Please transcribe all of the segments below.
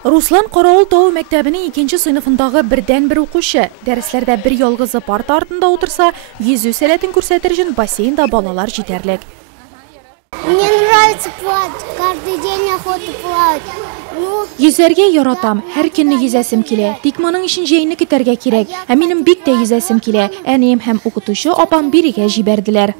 Руслан Қарауыл тау мәктәбінің 2-нче сыйныфындагы бердән-бер укучы. Дәресләрдә бер ялгызы парта артында утырса, йөзү сәләтен күрсәтер өчен бассейнда балалар җитәрлек. Мне нравится плавать, каждый день охота плавать. Йөзәргә яратам, һәр көнне йөзәсем килә. Тик моның өчен җәйне көтәргә кирәк. Ә минем бик тә йөзәсем килә. Әнием һәм укытучы апам бирегә җибәрделәр.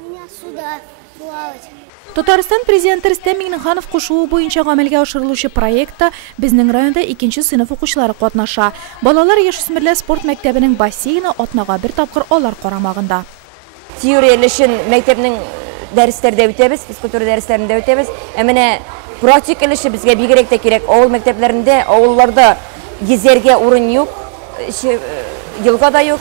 Татарстан президенты Рөстәм Миңнеханов кушуы буенча гамәлгә ашырылучы проектта безнең районда 2-нче сыйныф укучылары катнаша. Балалар яшүсмерләр спорт мәктәбенең бассейны атнага бер тапкыр алар карамагында. Теориялешен мәктәпнең дәресләрдә үтәбез, физкультура дәресләрендә үтәбез. Ә менә практик элеше безгә бигрәк тә кирәк. Авыл мәктәпләрендә, авылларда гизәргә урын юк, елга да юк.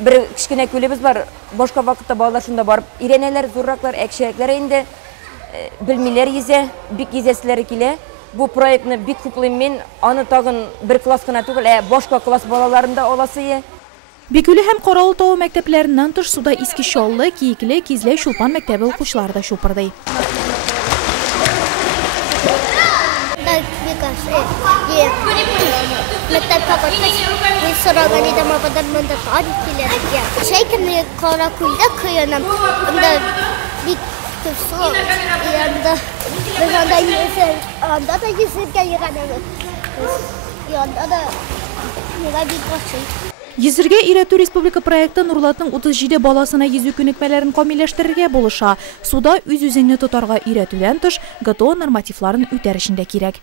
Бер кичкенә күлебез бар. Башка вакытта балалар шунда барып иренәләр, зурраклар, әкчәкләр инде белмиләр йөзә, бик йөзәселәре килә. Бу проектны бик хуплыйм мин. Аны тагын бер класс кына түгел, башка класс балаларында аласы. Бикүле һәм Каравыл тау мәктәпләреннән тыш суда Иске Чаллы, Киекле, Кизлә, Чулпан мәктәбе укучылары да чупырдый. Йөзәргә өйрәтү республика проекты Нурлатның 37 баласына йөзү күнекмәләрен камилләштерергә булыша. Суда үз-үзеңне тотарга өйрәтүдән тыш ГТО нормативларын үтәр өчен дә кирәк.